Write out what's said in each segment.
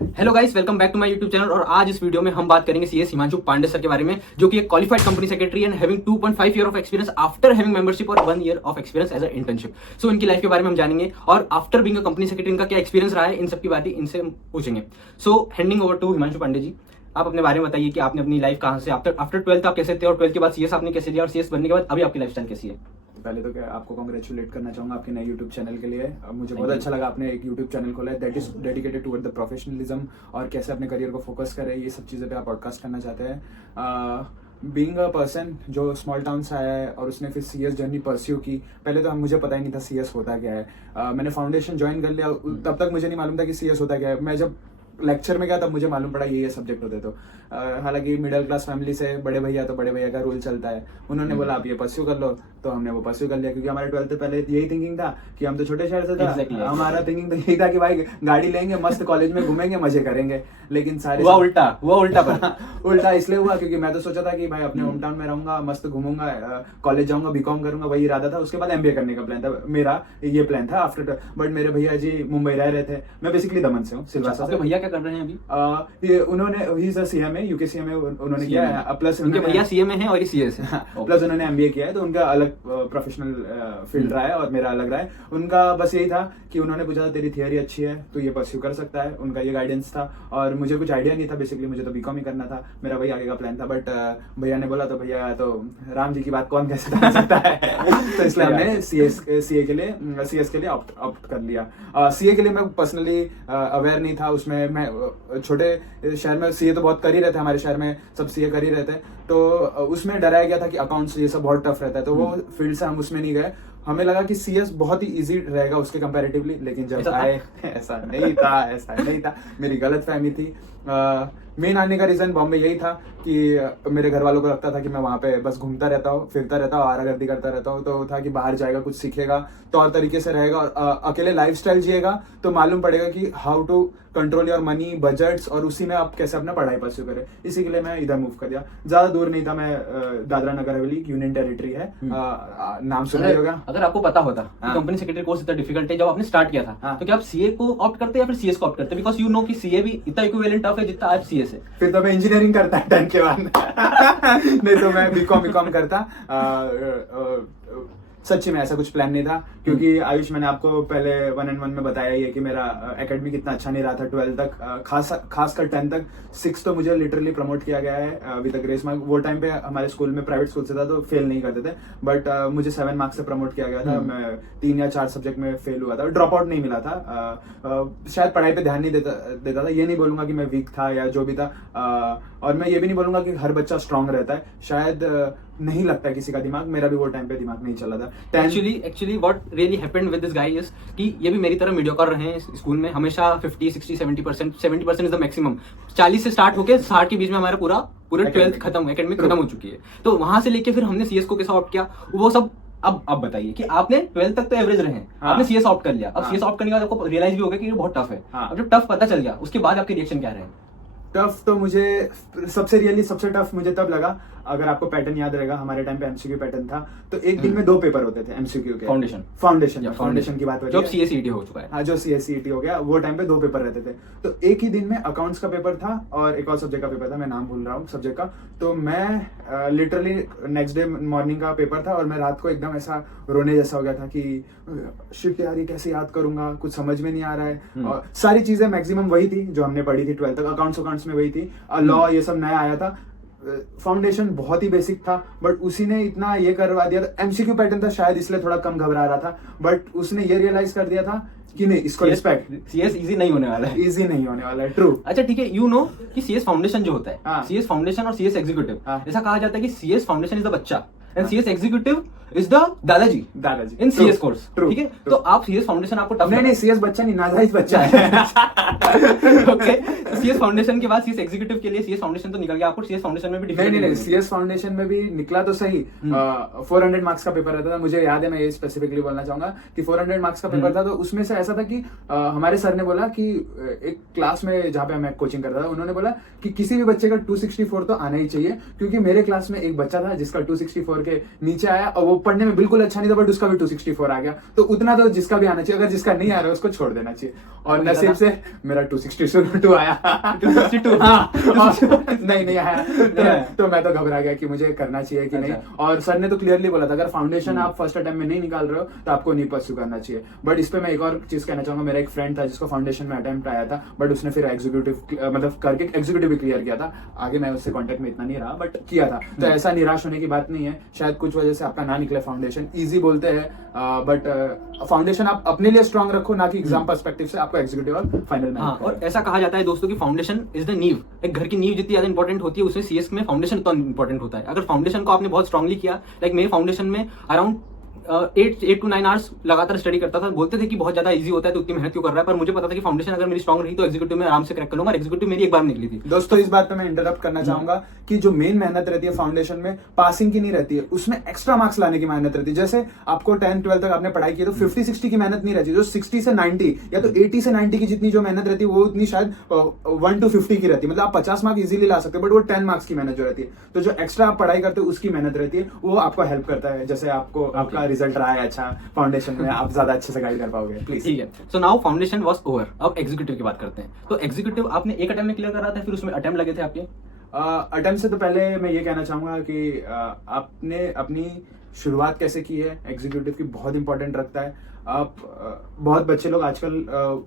Hello guys, welcome back to my YouTube channel. और आज इस वीडियो में हम बात करेंगे सीएस हिमांशु पांडे सर के बारे में, जो कि एक qualified company secretary and having 2.5 year of experience after having membership और 1 year of experience as a internship. So इनकी लाइफ के बारे में हम जानेंगे और after being a company secretary इनका क्या एक्सपीरियंस रहा है, इन सब की बातें इनसे पूछेंगे। So handing over to Himanshu Pande ji, आप अपने बारे में बताइए कि आपने अपनी लाइफ कहाँ से आफ्टर 12th आप कैसे थे और 12th के बाद सीएस आपने कैसे लिया और सीएस बनने के बाद अभी आपकी लाइफस्टाइल कैसी है। पहले तो क्या आपको कांग्रेचुलेट करना चाहूंगा आपके नए यूट्यूब चैनल के लिए। मुझे बहुत अच्छा लगा आपने एक यूट्यूब चैनल खोला है that is dedicated toward the professionalism और कैसे अपने करियर को फोकस करें, ये सब चीज़ें पे आप पॉडकास्ट करना चाहते हैं। बीइंग अ पर्सन जो स्मॉल टाउन से आया है और उसने फिर सीएस जर्नी परस्यू की, पहले तो मुझे पता ही नहीं था सीएस होता क्या है। मैंने फाउंडेशन ज्वाइन कर लिया, तब तक मुझे नहीं मालूम था कि सीएस होता क्या है। मैं जब लेक्चर में गया तब मुझे मालूम पड़ा ये सब्जेक्ट होते। तो हालांकि मिडिल क्लास फैमिली से बड़े भैया का रूल चलता है, उन्होंने बोला आप ये परस्यू कर लो, तो हमने वो परस्यू कर लिया। क्योंकि हमारे 12th पहले यही थिंकिंग था कि हम तो छोटे शहर से था, हमारा थिंकिंग तो यही था कि भाई गाड़ी लेंगे, मस्त कॉलेज में घूमेंगे, मजे करेंगे। लेकिन सारे हुआ उल्टा उल्टा इसलिए हुआ क्योंकि मैं तो सोचा था कि भाई अपने होम टाउन में रहूंगा, मस्त घूमूंगा, कॉलेज जाऊंगा, बीकॉम करूंगा, वही इरादा था। उसके बाद एमबीए करने का प्लान था, मेरा ये प्लान था आफ्टर। बट मेरे भैया जी मुंबई रह रहे थे, मैं बेसिकली दमन से हूँ, सिलवासा से। भैया क्या कर रहे हैं अभी? ये उन्होंने ही सीएमए यूके सीएमए उन्होंने किया है, प्लस उनके भैया सीएमए हैं और ये सीएस है, प्लस उन्होंने एमबीए किया है, तो उनका अलग प्रोफेशनल फील्ड रहा है और मेरा अलग रहा है। उनका बस यही था कि उन्होंने पूछा था तेरी थियरी अच्छी है तो ये परस्यू कर सकता है, उनका ये गाइडेंस था। और मुझे कुछ आइडिया नहीं था, बेसिकली मुझे तो बीकॉम ही करना था, मेरा वही आगे का प्लान था। बट भैया ने बोला तो भैया तो राम जी की बात कौन कैसे कर सकता है तो इसलिए हमने सीए के लिए ऑप्ट कर लिया। सीए के लिए मैं पर्सनली अवेयर नहीं था उसमें। मैं छोटे शहर में सीए तो बहुत कर ही रहे थे, हमारे शहर में सब सीए कर ही रहे थे, तो उसमें डराया गया था कि अकाउंट्स ये सब बहुत टफ रहता है, तो वो फील्ड से हम उसमें नहीं गए। हमें लगा कि सीएस बहुत ही इजी रहेगा उसके कंपैरेटिवली, लेकिन जब आए ऐसा नहीं था, मेरी गलत फहमी थी। मेन आने का रीजन बॉम्बे यही था कि मेरे घर वालों को लगता था कि मैं वहां पे बस घूमता रहता हूँ, फिरता रहता हूँ, आवारागर्दी करता रहता हूँ। तो था कि बाहर जाएगा, कुछ सीखेगा, तौर तरीके से रहेगा और अकेले लाइफस्टाइल जिएगा तो मालूम पड़ेगा कि how to control your money, budgets, और उसी में आप कैसे अपना पढ़ाई परस्यू करें। इसी के लिए मैं इधर मूव कर दिया। ज्यादा दूर नहीं था, मैं दादरा नगर हवेली यूनियन टेरिटरी है, नाम सुना होगा। अगर आपको पता होता कंपनी सेक्रेटरी कोर्स इतना डिफिकल्ट है जब आपने स्टार्ट किया था, तो क्या आप सीए को ऑप्ट करते या फिर सीएस को ऑप्ट करते? बिकॉज यू नो कि सीए भी इतना इक्विवेलेंट टफ है जितना आज सीएस है। फिर तो मैं इंजीनियरिंग करता 10 के बाद नहीं तो मैं बीकॉम करता। सच्ची में ऐसा कुछ प्लान नहीं था, क्योंकि आयुष मैंने आपको पहले 1-on-1 में बताया ही है कि मेरा एकेडमिक इतना अच्छा नहीं रहा था 12 तक, खासकर 10 तक। 6 तो मुझे लिटरली प्रमोट किया गया है विद ग्रेस मार्क। वो टाइम पे हमारे स्कूल में प्राइवेट स्कूल से था तो फेल नहीं करते थे, बट मुझे 7 मार्क्स से प्रमोट किया गया था। मैं 3 या 4 सब्जेक्ट में फेल हुआ था, ड्रॉप आउट नहीं मिला था। शायद पढ़ाई पे ध्यान नहीं देता था। ये नहीं बोलूंगा कि मैं वीक था या जो भी था, और मैं ये भी नहीं बोलूंगा कि हर बच्चा स्ट्रांग रहता है, शायद नहीं लगता किसी का दिमाग। मेरा भी वो टाइम पे दिमाग नहीं चला था। Actually what really happened with this guy is कि ये भी मेरी तरह मीडियोकर रहे हैं स्कूल में, हमेशा 50, 60, 70% इज द मैक्सिमम। 40 से स्टार्ट होकर 60 के बीच में हमारा पूरा 12th खत्म, एकेडमिक खत्म हो चुकी है। तो वहां से लेके फिर हमने सीएस को कैसा ऑप्ट किया वो सब अब बताइए कि आपने 12th तक तो एवरेज रहे हैं, आपने सीएस ऑप्ट कर लिया। अब सीएस ऑप्ट करने के बाद आपको रियलाइज भी होगा कि ये बहुत टफ है। अब जब टफ पता चल गया उसके बाद आपके रिएक्शन क्या रहे? टफ तो मुझे सबसे टफ मुझे तब लगा, अगर आपको पैटर्न याद रहेगा, हमारे टाइम पे एमसीक्यू पैटर्न था, तो एक दिन में 2 पेपर होते थे एमसीक्यू के। फाउंडेशन की बात हो रही है, जो सीएसईटी हो चुका है। हाँ, जो सीएसईटी हो गया, वो टाइम पे 2 पेपर रहते थे। तो एक ही दिन में अकाउंट्स का पेपर था और एक और सब्जेक्ट का पेपर था, मैं नाम भूल रहा हूँ सब्जेक्ट का। तो मैं लिटरली नेक्स्ट डे मॉर्निंग का पेपर था और मैं रात को एकदम ऐसा रोने जैसा हो गया था कि शिट यार, ये कैसे याद करूंगा, कुछ समझ में नहीं आ रहा है। और सारी चीजें मैक्सिमम वही थी जो हमने पढ़ी थी 12th तक, अकाउंट्स में वही थी। लॉ ये सब नया आया था, फाउंडेशन बहुत ही बेसिक था, बट उसी ने इतना ये करवा दिया था। एमसीक्यू पैटर्न था, शायद इसलिए थोड़ा कम घबरा रहा था, बट उसने ये रियलाइज कर दिया था कि नहीं, इसको रिस्पेक्ट, सीएस इजी नहीं होने वाला है, इजी नहीं होने वाला है। ट्रू। अच्छा ठीक है, यू नो कि सीएस फाउंडेशन जो होता है, सीएस फाउंडेशन और सीएस एग्जीक्यूटिव, ऐसा कहा जाता है कि सीएस फाउंडेशन इज द बच्चा and CS executive is the दादाजी इन सीएस कोर्स। ठीक है, तो आप सीएस फाउंडेशन आपको टफ नहीं, सीएस बच्चा नहीं, नाजायज बच्चा है। ओके, सीएस फाउंडेशन के बाद सीएस एग्जीक्यूटिव के लिए सीएस फाउंडेशन तो निकल गया, आपको सीएस फाउंडेशन में भी नहीं, सीएस फाउंडेशन में भी निकला तो सही। 400 मार्क्स का पेपर रहता था, मुझे याद है, मैं ये स्पेसिफिकली बोलना चाहूंगा कि 400 मार्क्स का पेपर था। तो उसमें से ऐसा था कि हमारे सर ने बोला कि एक क्लास में जहाँ पे मैं कोचिंग करता था, उन्होंने बोला कि किसी भी बच्चे का 264 तो आना ही चाहिए, क्योंकि मेरे क्लास में एक बच्चा था जिसका 264 के नीचे आया और वो पढ़ने में बिल्कुल अच्छा नहीं था, बट उसका भी 264 आ गया। तो उतना तो जिसका भी आना चाहिए, अगर जिसका नहीं आ रहा है उसको छोड़ देना चाहिए। और नसीब से मेरा 262 आया। 262 हाँ, नहीं आया। तो मैं तो घबरा गया कि मुझे करना चाहिए कि नहीं। और सर ने तो क्लियरली बोला था अगर फाउंडेशन आप फर्स्ट अटेम्प्ट में नहीं निकाल रहे हो तो आपको नहीं परस्यू करना चाहिए। बट इस पे मैं एक और चीज कहना चाहूंगा, मेरा एक फ्रेंड था जिसको फाउंडेशन में अटेम्प्ट आया था, बट उसने फिर एग्जीक्यूटिव मतलब करके एग्जीक्यूटिव भी क्लियर किया था। आगे मैं उससे कांटेक्ट में इतना नहीं रहा, बट किया था। तो ऐसा निराश होने की बात नहीं है, शायद कुछ वजह से आपका ना निकले फाउंडेशन। इजी बोलते हैं, बट फाउंडेशन आप अपने लिए स्ट्रांग रखो, ना कि एग्जाम पर्सपेक्टिव से आपको एग्जीक्यूटिव और फाइनल में। हाँ, और ऐसा कहा जाता है दोस्तों कि फाउंडेशन इज द नींव। एक घर की नींव जितनी ज्यादा इंपॉर्टेंट होती है, उसमें सीएस में फाउंडेशन उतना इंपॉर्टेंट होता है। अगर फाउंडेशन को आपने बहुत स्ट्रांगली किया, लाइक मेरे फाउंडेशन में अराउंड 8 to 9 आवर्स लगातार स्टडी करता था। बोलते थे कि बहुत ज्यादा इजी होता है तो उतनी मेहनत क्यों कर रहा है, पर मुझे पता था कि फाउंडेशन अगर मेरी स्ट्रांग रही तो एग्जीक्यूटिव में आराम से क्रैक कर लूंगा। एग्जीक्यूटिव मेरी एक बार निकली थी। दोस्तों इस बात पे मैं इंटरप्ट करना चाहूंगा कि जो मेन मेहनत रहती है फाउंडेशन में, पासिंग की नहीं रहती है, उसमें एक्स्ट्रा मार्क्स लाने की मेहनत रहती है। जैसे आपको 10-12 तक आपने पढ़ाई की तो 50-60 की मेहनत नहीं रहती, जो 60 से 90 या तो 80 से 90 की जितनी जो मेहनत रहती है वो उतनी शायद 1 to 50 की रहती है। मतलब आप 50 मार्क्स इजीली ला सकते हो, बट वो 10 मार्क्स की मेहनत जो रहती है, तो जो एक्स्ट्रा आप पढ़ाई करते हो उसकी मेहनत रहती है, वो आपको हेल्प करता है। जैसे आपको आपका रिजल्ट रहा है अच्छा फाउंडेशन में, आप ज्यादा अच्छे से गाइड कर पाओगे। प्लीज, ठीक है। So now foundation was over, अब एग्जीक्यूटिव की बात करते हैं। तो एग्जीक्यूटिव आपने एक अटेम्प्ट में क्लियर करा था, फिर उसमें अटेम्प्ट लगे थे आपके? अटेम्प्ट से तो पहले मैं ये कहना चाहूंगा कि आपने अपनी शुरुआत कैसे की है एग्जीक्यूटिव की बहुत इंपॉर्टेंट रखता है। आप बहुत बच्चे लोग आजकल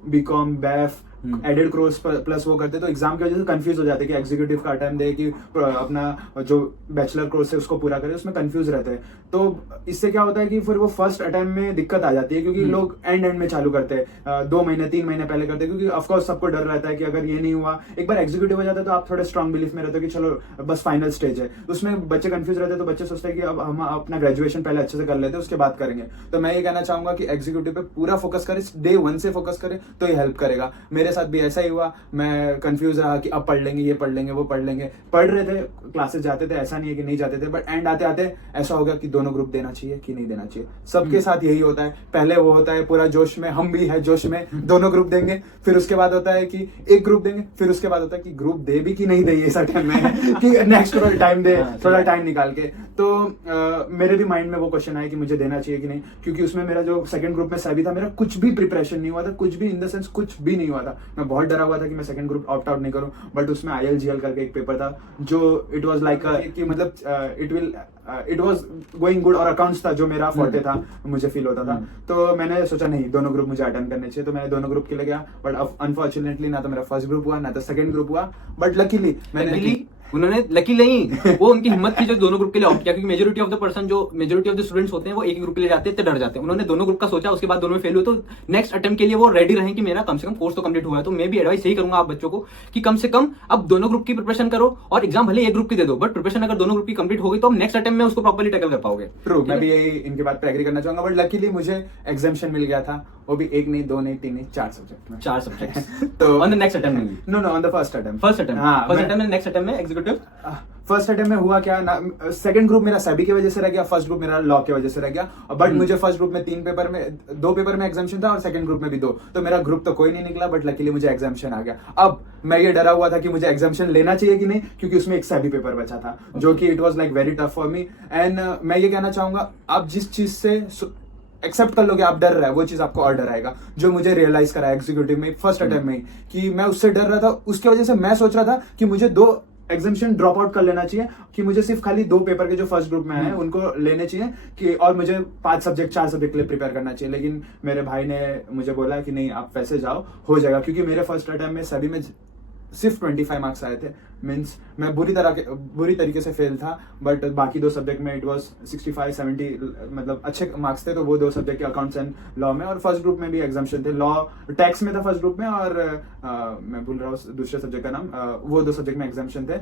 बीकॉम बैफ एडेड कोर्स प्लस वो करते, तो एग्जाम की वजह से कंफ्यूज हो जाते हैं कि एग्जीक्यूटिव का अटेम्प्ट दे कि अपना जो बैचलर कोर्स है उसको पूरा करे, उसमें कंफ्यूज रहते हैं। तो इससे क्या होता है कि फिर वो फर्स्ट अटेम्प्ट में दिक्कत आ जाती है, क्योंकि लोग एंड में चालू करते हैं, 2 महीने 3 महीने पहले करते हैं, क्योंकि ऑफकोर्स सबको डर रहता है कि अगर ये नहीं हुआ, एक बार एग्जीक्यूटिव हो जाता है तो आप थोड़े स्ट्रॉन्ग बिलीफ में रहते हो कि चलो बस फाइनल स्टेज है। उसमें बच्चे कंफ्यूज रहते हैं, तो बच्चे सोचते हैं कि अब हम अपना ग्रेजुएशन पहले अच्छे से कर लेते हैं, उसके बाद करेंगे। तो मैं ये कहना चाहूंगा कि एग्जीक्यूटिव पे पूरा फोकस करें, डे 1 से फोकस करें तो ये हेल्प करेगा। मेरे साथ भी ऐसा ही हुआ, मैं कंफ्यूज रहा कि अब पढ़ लेंगे, ये पढ़ लेंगे, वो पढ़ लेंगे। पढ़ रहे थे, क्लासेस जाते थे, ऐसा नहीं है कि नहीं जाते थे, बट एंड आते आते ऐसा हो गया कि दोनों ग्रुप देना चाहिए कि नहीं देना चाहिए। सबके साथ यही होता है, पहले वो होता है पूरा जोश में, हम भी है जोश में, दोनों ग्रुप देंगे, फिर उसके बाद होता है कि एक ग्रुप देंगे, फिर उसके बाद होता है कि ग्रुप दे भी कि नहीं दे इस टाइम में कि नेक्स्ट टाइम दे, थोड़ा टाइम निकाल के। तो मेरे भी माइंड में वो क्वेश्चन आया कि मुझे देना चाहिए कि नहीं, क्योंकि उसमें मेरा जो सेकंड ग्रुप में सभी था, मेरा कुछ भी प्रिपरेशन नहीं हुआ था, कुछ भी इन द सेंस कुछ भी नहीं हुआ था। मैं बहुत डरा हुआ था कि मैं सेकंड ग्रुप ऑप्ट आउट नहीं करूं, बट उसमें ILGL करके एक पेपर था जो इट वाज लाइक कि मतलब इट वाज गोइंग गुड, और अकाउंट्स था जो मेरा फॉर्टे था, मुझे फील होता था। तो मैंने सोचा नहीं, दोनों ग्रुप मुझे अटेम्प्ट करने चाहिए, तो मैंने दोनों ग्रुप के लिए गया। बट अनफॉर्चुनेटली ना तो मेरा फर्स्ट ग्रुप हुआ ना तो सेकंड ग्रुप हुआ, बट लकीली उन्होंने लकी नहीं, वो उनकी हिम्मत थी जो दोनों ग्रुप के लिए ऑप्ट किया, क्योंकि मेजोरिटी ऑफ द स्टूडेंट्स होते हैं वो एक ही ग्रुप के लिए जाते हैं तो डर जाते हैं। उन्होंने दोनों ग्रुप का सोचा, उसके बाद दोनों में फेल हुए, तो नेक्स्ट अटेम्प्ट के लिए वो रेडी रहे कि मेरा कम से कम कोर्स तो कंप्लीट हुआ है। तो मैं भी एडवाइस यही करूंगा आप बच्चों को कि कम से कम अब दोनों ग्रुप की प्रिपरेशन करो, और एग्जाम भले एक ग्रुप की दे दो, बट प्रिपरेशन अगर दोनों ग्रुप की कंप्लीट होगी तो आप नेक्स्ट अटेम्प्ट में उसको प्रॉपर्ली टैकल कर पाओगे। ट्रू, मैं भी यही इनके बात पे एग्री करना चाहूंगा, बट लकीली मुझे एग्जाम्शन मिल गया था, वो भी 1 नहीं 2 नहीं 3 नहीं 4 सब्जेक्ट में, 4 सब्जेक्ट्स। तो on the next attempt know on the first attempt में नेक्स्ट अटेम्प्ट में एग्जीक्यूटिव। फर्स्ट अटेम्प्ट में हुआ क्या ना, सेकंड ग्रुप मेरा सेबी की वजह से रह गया, फर्स्ट ग्रुप मेरा लॉ की वजह से रह गया। बट मुझे फर्स्ट ग्रुप में 2 पेपर में एग्जाम्शन था और सेकंड ग्रुप में भी 2, तो मेरा ग्रुप तो कोई नहीं निकला, बट लकीली मुझे एग्जाम्शन आ गया। अब मैं ये डरा हुआ था कि मुझे एग्जाम्शन लेना चाहिए कि नहीं, क्योंकि उसमें एक सेबी पेपर बचा था, जो कि it was like very tough for me. And मैं ये कहना चाहूंगा, आप जिस चीज से एक्सेप्ट कर लोगे, आप डर रहे हैं, वो चीज आपको और डराएगा। जो मुझे रियलाइज करा एग्जीक्यूटिव में फर्स्ट अटेम्प्ट में कि मैं उससे डर रहा था, उसकी वजह से मैं सोच रहा था कि मुझे 2 एग्जाम्शन ड्रॉप आउट कर लेना चाहिए, कि मुझे सिर्फ खाली 2 पेपर के जो फर्स्ट ग्रुप में आए उनको लेने चाहिए, कि और मुझे 5 सब्जेक्ट 4 सब्जेक्ट के लिए प्रिपेयर करना चाहिए। लेकिन मेरे भाई ने मुझे बोला कि नहीं, आप वैसे जाओ, हो जाएगा, क्योंकि मेरे फर्स्ट अटेम्प्ट में सभी में सिर्फ 25 मार्क्स आए थे। मीन्स मैं बुरी तरीके से फेल था, बट बाकी 2 सब्जेक्ट में इट वाज 65-70 मतलब अच्छे मार्क्स थे। तो वो 2 सब्जेक्ट के अकाउंट्स एंड लॉ में, और फर्स्ट ग्रुप में भी एग्जाम्शन थे, लॉ टैक्स में था फर्स्ट ग्रुप में, और मैं भूल रहा हूँ दूसरे सब्जेक्ट का नाम, वो 2 सब्जेक्ट में एग्जाम्शन थे।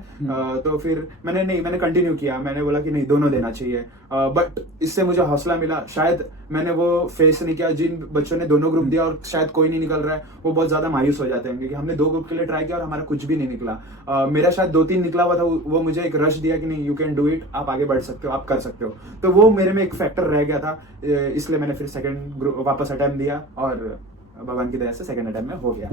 तो फिर मैंने कंटिन्यू किया, मैंने बोला कि नहीं, दोनों देना चाहिए। बट इससे मुझे हौसला मिला, शायद मैंने वो फेस नहीं किया। जिन बच्चों ने दोनों ग्रुप दिया और शायद कोई नहीं निकल रहा है, वो बहुत ज्यादा मायूस हो जाते हैं, क्योंकि हमने 2 ग्रुप के लिए ट्राई किया और हमारा हमारा कुछ भी नहीं निकला। मेरा शायद 2-3 निकला हुआ था, वो मुझे एक रश दिया कि नहीं यू कैन डू इट, आप आगे बढ़ सकते हो, आप कर सकते हो। तो वो मेरे में एक फैक्टर रह गया था, इसलिए मैंने फिर सेकंड वापस अटेम्प्ट दिया और भगवान की दया से सेकंड अटेम्प्ट में हो गया।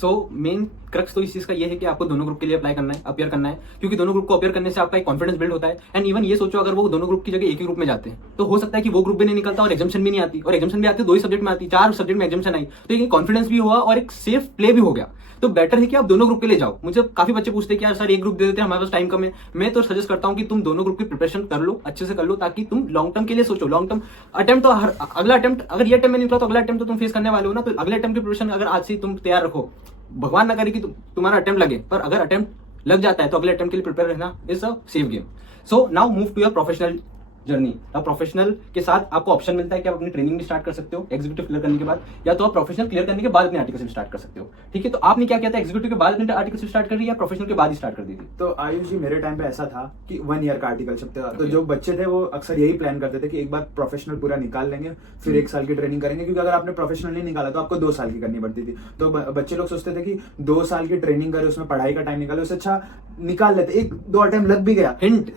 सो मेन क्रक्स तो इस चीज का ये है कि आपको दोनों ग्रुप के लिए अप्लाई करना है, अपियर करना है, क्योंकि दोनों ग्रुप को अपियर करने से आपका एक कॉन्फिडेंस बिल्ड होता है। एंड इवन ये सोचो अगर वो दोनों ग्रुप की जगह एक ही ग्रुप में जाते हैं तो हो सकता है कि वो ग्रुप भी नहीं निकलता और एग्जामिशन भी नहीं आती, और एग्जामिशन भी आती है 2 ही सब्जेक्ट में आती, 4 सब्जेक्ट में एग्जामिशन आई, तो एक कॉन्फिडेंस भी हुआ और एक सेफ प्ले भी हो गया। तो बेटर है कि आप दोनों ग्रुप के लिए जाओ। मुझे काफी बच्चे पूछते हैं कि यार सर एक ग्रुप दे देते हैं, हमारे पास टाइम कम है। मैं तो सजेस्ट करता हूं कि तुम दोनों ग्रुप की प्रिपरेशन कर लो, अच्छे से कर लो, ताकि तुम लॉन्ग टर्म के लिए सोचो। लॉन्ग टर्म अटेम्प्ट तो अगला अटेम्प्ट, अगर ये अटेम्प्ट में निकला तो अगला अटेम्प्ट तो तुम फेस करने वाले हो ना, तो अगले अटेम्प्ट की प्रिपरेशन अगर आज से तुम तैयार रखो। भगवान ना करे कि तुम्हारा अटेम्प्ट लगे, पर अगर अटेम्प्ट लग जाता है तो अगले अटेम्प्ट के लिए प्रिपेयर रहना is a safe game. So now move to your professional journey. अब प्रोफेशनल के साथ आपको ऑप्शन मिलता है कि आप अपनी ट्रेनिंग भी स्टार्ट कर सकते हो एग्जीक्यूटिव क्लियर करने के बाद, या तो आप प्रोफेशनल क्लियर करने के बाद अपने आर्टिकल स्टार्ट कर सकते हो। ठीक है, तो आपने क्या किया था, एग्जीक्यूटिव के बाद अपने आर्टिकल स्टार्ट कर दी या प्रोफेशनल के बाद ही स्टार्ट कर दी थी? तो आयुष जी मेरे टाइम पे ऐसा था कि 1 ईयर का आर्टिकल छपता था। तो Okay. जो बच्चे थे वो अक्सर यही प्लान करते थे कि एक बार प्रोफेशनल पूरा निकाल लेंगे, फिर 1 साल की ट्रेनिंग करेंगे, क्योंकि अगर आपने प्रोफेशनल नहीं निकाला तो आपको 2 साल की करनी पड़ती थी। तो बच्चे लोग सोचते थे कि 2 साल की ट्रेनिंग करे, उसमें पढ़ाई का टाइम निकाले, उससे अच्छा निकाल लेते। 1-2 अटेम्प्ट लग भी गया। हिंट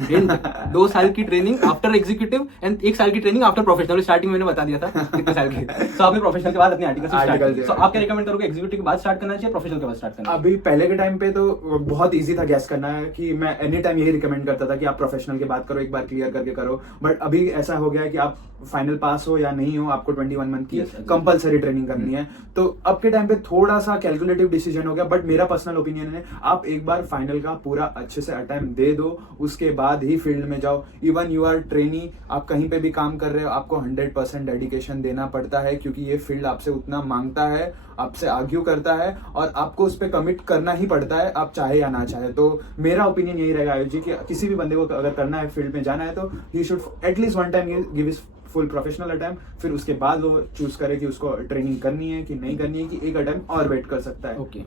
2 साल की ट्रेनिंग आफ्टर एग्जीक्यूटिव एंड 1 साल की ट्रेनिंग आफ्टर प्रोफेशनल। स्टार्टिंग में मैंने बता दिया था कितने साल की। तो आपने प्रोफेशनल के बाद अपने आर्टिकल स्टार्ट। सो आप क्या रिकमेंड करोगे, एग्जीक्यूटिव के बाद स्टार्ट करना चाहिए, प्रोफेशनल के बाद स्टार्ट करना चाहिए? अभी पहले के टाइम पे तो बहुत इजी था गैस करना है कि मैं एनी टाइम यही रिकमेंड करता था कि आप प्रोफेशनल के बाद करो, एक बार क्लियर करके करो। बट अभी ऐसा हो गया है कि आप फाइनल पास हो या नहीं हो, आपको 21 मंथ की कंपलसरी ट्रेनिंग करनी है। तो अब के टाइम पे थोड़ा सा कैलकुलेटिव डिसीजन हो गया, बट मेरा पर्सनल ओपिनियन है आप एक बार फाइनल का पूरा अच्छे से अटेम्प्ट दे दो, उसके बाद ही फील्ड में जाओ। इवन यू आर ट्रेनी, आप कहीं पे भी काम कर रहे हो, आपको 100% डेडिकेशन देना पड़ता है, क्योंकि ये फील्ड आपसे उतना मांगता है, आपसे आर्ग्यू करता है और आपको उस पर कमिट करना ही पड़ता है, आप चाहे या ना चाहे। तो मेरा ओपिनियन यही रहेगा आयुष जी कि किसी भी बंदे को अगर करना है, फील्ड में जाना है, तो he should at least 1 time give his full professional attempt, फिर उसके बाद वो चूज करे कि उसको ट्रेनिंग करनी है कि नहीं करनी है, कि एक अटेम्प्ट और वेट कर सकता है। ओके,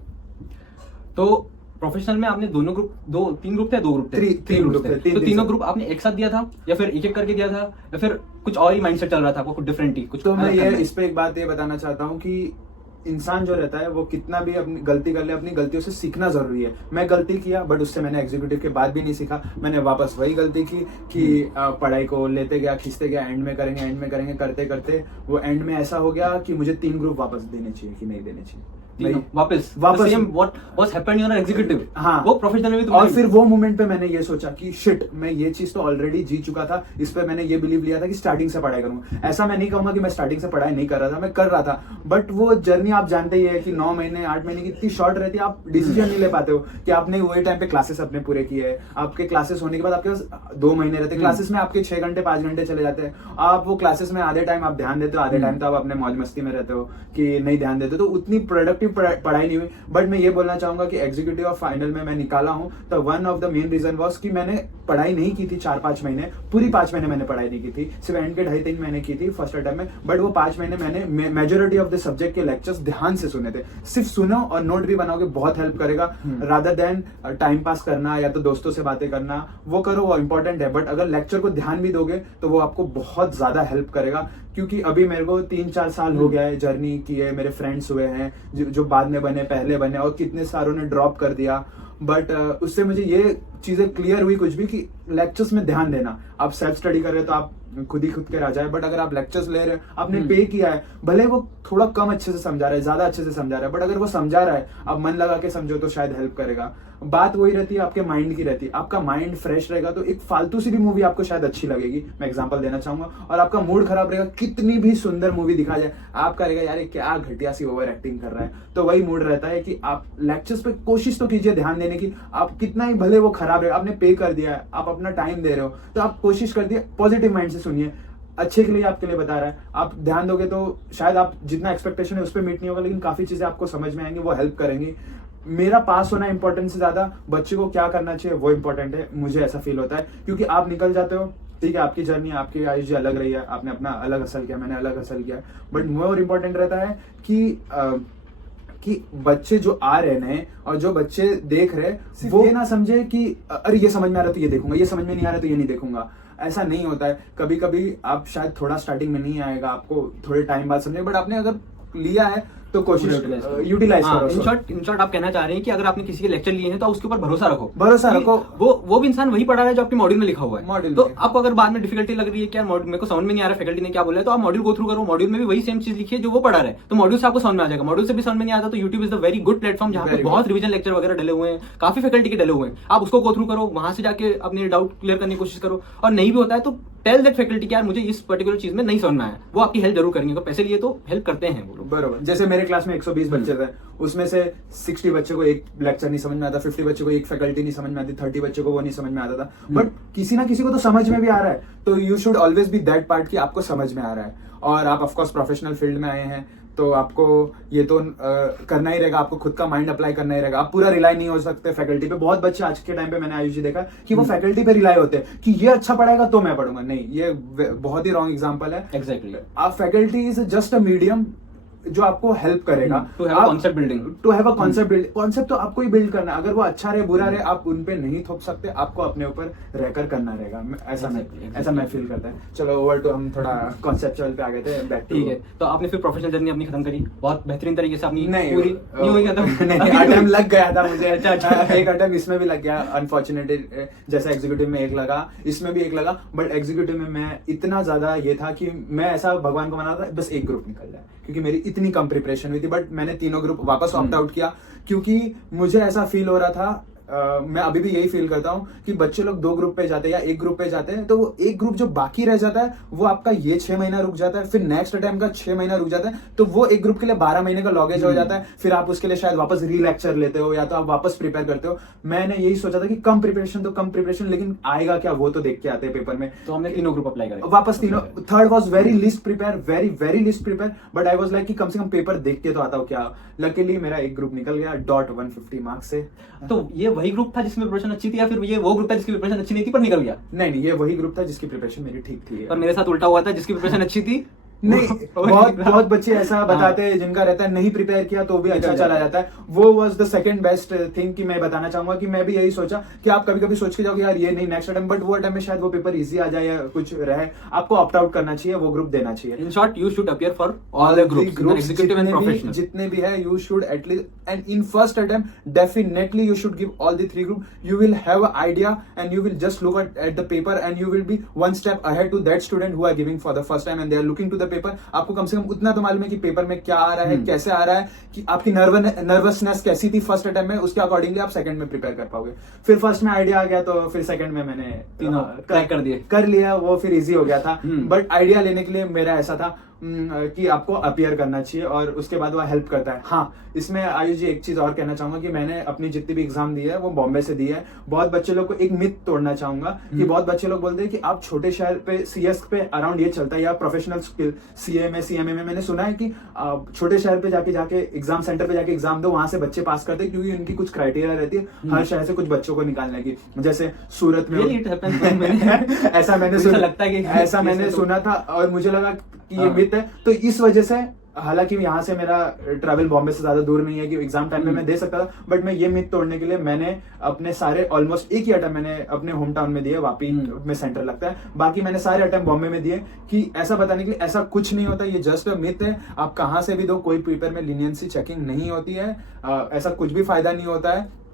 तो प्रोफेशनल में आपने दोनों ग्रुप, 3 ग्रुप थे, 2 ग्रुप थे, 3 ग्रुप थे। तो तीनों ग्रुप आपने एक साथ दिया था या फिर एक एक करके दिया था, या फिर कुछ और ही माइंडसेट चल रहा था आपको, कुछ डिफरेंट ही कुछ? तो मैं ये इस पे एक बात ये बताना चाहता हूँ कि इंसान जो रहता है वो कितना भी अपनी गलती कर ले, अपनी गलतियों से सीखना जरूरी है। मैं गलती किया, बट उससे मैंने एग्जीक्यूटिव के बाद भी नहीं सीखा, मैंने वापस वही गलती की कि पढ़ाई को लेते गया, खींचते गया, एंड में करेंगे करते करते वो एंड में ऐसा हो गया कि मुझे 3 ग्रुप वापस देने चाहिए कि नहीं देने चाहिए। वापस same what was happened in executive, हाँ, वो प्रोफेशनल में भी और फिर वो मोमेंट पे मैंने ये सोचा कि शिट, मैं ये चीज तो ऑलरेडी जी चुका था, इस पे मैंने ये बिलीव लिया था कि स्टार्टिंग से पढ़ाई करूंगा। ऐसा मैं नहीं कहूंगा कि मैं स्टार्टिंग से पढ़ाई नहीं कर रहा था, मैं कर रहा था, बट वो जर्नी आप जानते ही है कि 9 महीने 8 महीने की इतनी शॉर्ट रहती है, आप डिसीजन नहीं ले पाते हो कि आपने वही टाइम पे क्लासेस अपने पूरे किए हैं। आपके क्लासेस होने के बाद आपके पास 2 महीने रहते हैं, क्लासेस में आपके 6 घंटे 5 घंटे चले जाते हैं। आप वो क्लासेस में आधे टाइम आप ध्यान देते हो, आधे टाइम तो आप अपने मौज मस्ती में रहते हो कि नहीं ध्यान देते, तो उतनी प्रोडक्टिव पढ़ाई नहीं हुई। बट मैं ये बोलना चाहूंगा कि एग्जीक्यूटिव और फाइनल में मैं निकाला हूं, तो one of the main reason was कि मैंने पढ़ाई नहीं की थी 4-5 महीने, पूरी 5 महीने मैंने पढ़ाई नहीं की थी, सिर्फ एंड के 2.5-3 महीने की थी फर्स्ट अटेम्प्ट में। बट वो 5 महीने मैंने मेजोरिटी ऑफ द सब्जेक्ट के लेक्चर्स ध्यान से सुने थे। सिर्फ सुनो और नोट भी बनाओगे, बहुत हेल्प करेगा, रादर देन टाइम पास करना या तो दोस्तों से बातें करना, वो करो, वो इंपॉर्टेंट है, बट अगर लेक्चर को ध्यान भी दोगे तो वो आपको बहुत ज्यादा हेल्प करेगा। क्योंकि अभी मेरे को 3-4 साल हो गया है जर्नी की है, मेरे फ्रेंड्स हुए हैं जो बाद में बने, पहले बने, और कितने सारों ने ड्रॉप कर दिया। बट उससे मुझे ये चीजें क्लियर हुई कुछ भी कि लेक्चर्स में ध्यान देना। आप सेल्फ स्टडी कर रहे हो तो आप खुद के राजा है, बट अगर आप लेक्चर्स ले रहे हो, आपने पे किया है, भले वो थोड़ा कम अच्छे से समझा रहा है, ज्यादा अच्छे से समझा रहा है, बट अगर वो समझा रहा है, आप मन लगा के समझो तो शायद हेल्प करेगा। बात वही रहती है आपके माइंड की रहती है, आपका माइंड फ्रेश रहेगा तो एक फालतू सी भी मूवी आपको शायद अच्छी लगेगी, मैं एग्जांपल देना चाहूंगा, और आपका मूड खराब रहेगा, कितनी भी सुंदर मूवी दिखा जाए आप करेगा यार ये क्या घटिया सी ओवर एक्टिंग कर रहा है। तो वही मूड रहता है कि आप लेक्चर्स पे कोशिश तो कीजिए ध्यान देने की, आप कितना ही भले वो खराब रहे, आपने पे कर दिया है, आप अपना टाइम दे रहे हो, तो आप कोशिश कर दिए पॉजिटिव माइंड से सुनिए, अच्छे के लिए आपके लिए बता रहा है, आप ध्यान दोगे तो शायद आप जितना एक्सपेक्टेशन है उस पर मीट नहीं होगा, लेकिन काफी चीजें आपको समझ में आएंगी, वो हेल्प करेंगी। मेरा पास होना इंपॉर्टेंट से ज्यादा बच्चे को क्या करना चाहिए वो इंपॉर्टेंट है, मुझे ऐसा फील होता है, क्योंकि आप निकल जाते हो, ठीक है, आपकी जर्नी, आपकी आयुष अलग रही है, आपने अपना अलग हसल किया, मैंने अलग हसल किया, बट मोर इंपॉर्टेंट रहता है कि बच्चे जो आ रहे हैं और जो बच्चे देख रहे वो ये ना समझे कि अरे ये समझ में आ रहा है तो ये देखूंगा, ये समझ में नहीं आ रहा तो ये नहीं देखूंगा। ऐसा नहीं होता है, कभी कभी आप शायद थोड़ा स्टार्टिंग में नहीं आएगा, आपको थोड़े टाइम बाद समझे, बट आपने अगर लिया है तो कोशिश यूटिलाइज करो इन शॉर्ट आप कहना चाह रहे हैं कि अगर आपने किसी के लेक्चर लिए हैं तो उसके ऊपर भरोसा रखो वो भी इंसान वही पढ़ा रहा है जो आपके मॉड्यूल में लिखा हुआ है। तो आपको अगर बाद में डिफिकल्टी लग रही है कि यार मेरे को समझ में नहीं आ रहा फैकल्टी ने क्या बोला है, तो आप मॉड्यूल गो थ्रू करो, मॉड्यूल में भी वही सेम चीज लिखी है जो वो पढ़ा रहा है, तो मॉड्यूल से आपको समझ में आ जाएगा। मॉड्यूल से भी समझ में नहीं आता तो YouTube is the very good platform जहाँ पे बहुत रिवीजन लेक्चर वगैरह डले हुए हैं, काफी फैकल्टी के डले हुए हैं, आप उसको गो थ्रू करो, वहां से जाके अपने डाउट क्लियर करने की कोशिश करो। और नहीं भी होता है तो टेल दैट फैकल्टी यार मुझे इस पर्टिकुलर चीज में नहीं समझ में आया, वो आपकी हेल्प जरूर करेंगे, तो पैसे लिए तो हेल्प करते हैं वो लोग। बरोबर। जैसे मेरे क्लास में 120 बच्चे थे, उसमें से 60 बच्चे को एक लेक्चर नहीं समझ में आता, 50 बच्चे को एक फैकल्टी नहीं समझ में आती, 30 बच्चे को वो नहीं समझ में आता था, बट किसी ना किसी को तो समझ में भी आ रहा है। तो you should always be that part कि आपको समझ में आ रहा है, और आप ऑफकोर्स प्रोफेशनल फील्ड में आए हैं तो आपको ये तो करना ही रहेगा, आपको खुद का माइंड अप्लाई करना ही रहेगा। आप पूरा रिलाई नहीं हो सकते फैकल्टी पे। बहुत बच्चे आज के टाइम पे मैंने आयुषी देखा कि वो फैकल्टी पे रिलाई होते हैं कि ये अच्छा पढ़ाएगा तो मैं पढ़ूंगा। नहीं, ये बहुत ही रॉन्ग एग्जांपल है। एग्जैक्टली। आप faculty is just a medium जो आपको हेल्प करेगा to have a concept building, concept तो आपको ही बिल्ड करना है। अगर वो अच्छा रहे बुरा रहे आप उन पे नहीं थोप सकते, आपको अपने ऊपर रहकर करना रहेगा। ऐसा मैं फील करता है। चलो ओवर टू, हम थोड़ा कॉन्सेप्चुअल पे आ गए थे, बैक ठीक है। तो आपने फिर प्रोफेशनल जर्नी अपनी खत्म करी बहुत बेहतरीन तरीके से अपनी नहीं पूरी नहीं हुई खत्म नहीं, अटेम्प्ट लग गया था मुझे। अच्छा एक अटेम्प्ट इसमें भी लग गया अनफॉर्चुनेटली, जैसा एग्जीक्यूटिव में एक लगा, इसमें भी एक लगा, बट एग्जीक्यूटिव में मैं इतना ज्यादा ये था कि मैं ऐसा भगवान को मना था बस एक ग्रुप निकल जाए, क्योंकि मेरी इतनी कम प्रिपरेशन हुई थी। बट मैंने तीनों ग्रुप वापस ऑप्ट आउट किया, क्योंकि मुझे ऐसा फील हो रहा था, मैं अभी भी यही फील करता हूँ कि बच्चे लोग 2 ग्रुप पे जाते हैं या एक ग्रुप पे जाते हैं, तो वो एक ग्रुप जो बाकी रह जाता है वो आपका ये 6 महीना रुक जाता है, फिर नेक्स्ट अटेम्प्ट का 6 महीना रुक जाता है, तो वो एक ग्रुप के लिए 12 महीने का लॉगेज हो जाता है। फिर आप उसके लिए शायद वापस री लेक्चर लेते हो या तो आप वापस प्रिपेयर करते हो। मैंने यही सोचा था कि कम प्रिपरेशन, लेकिन आएगा क्या वो तो देख के आते हैं पेपर में। तो हमने तीनों ग्रुप अप्लाई करे वापस तीनों। Third was very list prepare, very list prepare, but I was like कि कम से कम पेपर देख के तो आता हूँ क्या। लकीली मेरा एक ग्रुप निकल गया .150 मार्क्स से। तो ये वही ग्रुप था जिसमें प्रिपरेशन अच्छी थी, या फिर ये वो ग्रुप था जिसकी प्रिपरेशन अच्छी नहीं थी पर निकल गया? नहीं, ये वही ग्रुप था जिसकी प्रिपरेशन मेरी ठीक थी। और मेरे साथ उल्टा हुआ था, जिसकी प्रिपरेशन अच्छी थी नहीं, बहुत बच्चे ऐसा बताते हैं जिनका रहता है नहीं प्रिपेयर किया तो भी अच्छा चला जाता है। वो was the second best thing कि मैं बताना चाहूंगा कि मैं भी यही सोचा कि आप कभी कभी सोच के जाओगे यार ये नहीं नेक्स्ट अटेम्प्ट, बट वो अटेम्प्ट में शायद वो पेपर इजी आ जाए या कुछ रहे, आपको ऑप्ट आउट करना चाहिए, वो ग्रुप देना चाहिए। In short you should appear for all the groups, executive and professional जितने भी है, you should at least, and in first attempt definitely you should give all the 3 group. You will have a idea and you will just look at the paper and you will be one step ahead to that student who are giving for the first time and they are looking to the paper. आपको कम से कम उतना तो मालूम है कि paper में क्या आ रहा है, कैसे आ रहा है, कि आपकी नर्वसनेस कैसी थी फर्स्ट अटेम्प्ट में, उसके अकॉर्डिंगली आप सेकंड में प्रिपेयर कर पाओगे। फिर फर्स्ट में आइडिया आ गया तो फिर सेकंड में मैंने तीनों क्रैक कर लिया, वो फिर इजी हो गया था। बट आइडिया लेने के लिए मेरा ऐसा था कि आपको अपीयर करना चाहिए और उसके बाद वो हेल्प करता है। हाँ, इसमें आयुष जी एक चीज और कहना चाहूंगा कि मैंने अपनी जितनी भी एग्जाम दी है वो बॉम्बे से दी है। बहुत बच्चे लोग को एक मिथ तोड़ना चाहूंगा कि बहुत बच्चे लोग बोलते हैं कि आप छोटे शहर पे सीएस पे अराउंड ये चलता है, या प्रोफेशनल स्किल सीए में सीएमए में मैंने सुना है कि छोटे शहर पे जाके एग्जाम सेंटर पे जाके एग्जाम दो, वहां से बच्चे पास करते हैं, क्योंकि उनकी कुछ क्राइटेरिया रहती है हर शहर से कुछ बच्चों को निकालने की। जैसे सूरत में ऐसा मैंने सुना था और मुझे लगा कि ये मिथ है। तो इस वजह से, हालांकि यहाँ से मेरा ट्रैवल बॉम्बे से ज्यादा दूर नहीं है कि एग्जाम टाइम में मैं दे सकता था, बट मैं ये मिथ तोड़ने के लिए मैंने अपने सारे ऑलमोस्ट एक ही अटेम्प्ट मैंने अपने होम टाउन में दिए, वापी में सेंटर लगता है, बाकी मैंने सारे अटेम्प्ट बॉम्बे में दिए, कि ऐसा बताने के लिए ऐसा कुछ नहीं होता, ये जस्ट अ मिथ है। आप कहाँ से भी दो, कोई पेपर में लीनियंसी चेकिंग नहीं होती है, ऐसा कुछ भी फायदा नहीं होता है।